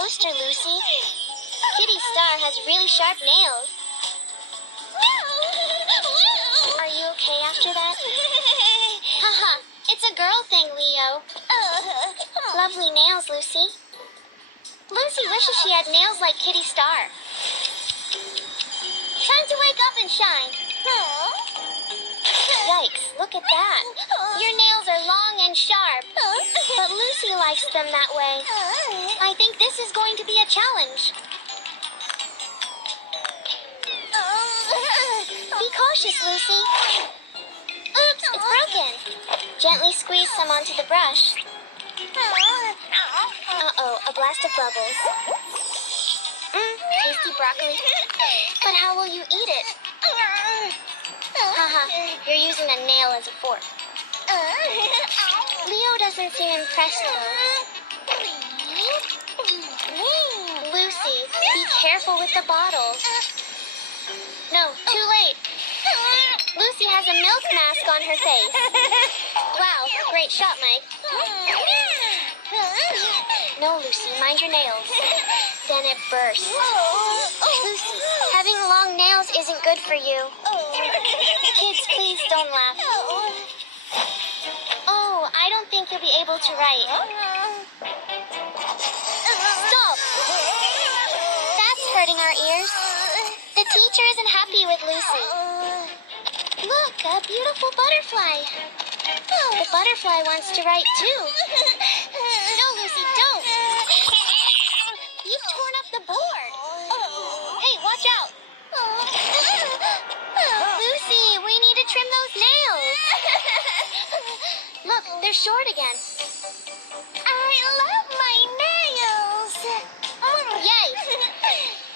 coaster, Lucy. Kitty Star has really sharp nails. Are you okay after that? Haha, it's a girl thing, Leo. Lovely nails, Lucy. Lucy wishes she had nails like Kitty Star. Time to wake up and shine. Yikes, look at that. Your nails are long and sharp. But Lucy likes them that way. I think this is going to be a challenge. Be cautious, Lucy. Oops, it's broken. Gently squeeze some onto the brush. Uh-oh, a blast of bubbles. Tasty broccoli. But how will you eat it? Haha, you're using a nail as a fork. Leo doesn't seem impressed though. Lucy, be careful with the bottles. No, too late. Lucy has a milk mask on her face. Wow, great shot, Mike. No, Lucy, mind your nails. Then it bursts. Lucy, having long nails isn't good for you. Kids, please don't laugh. Oh, I don't think you'll be able to write. Stop! That's hurting our ears. The teacher isn't happy with Lucy. Look, a beautiful butterfly. The butterfly wants to write too. No, Lucy, don't. You've torn up the board. Hey, watch out. Lucy, we need to trim those nails. Look, they're short again.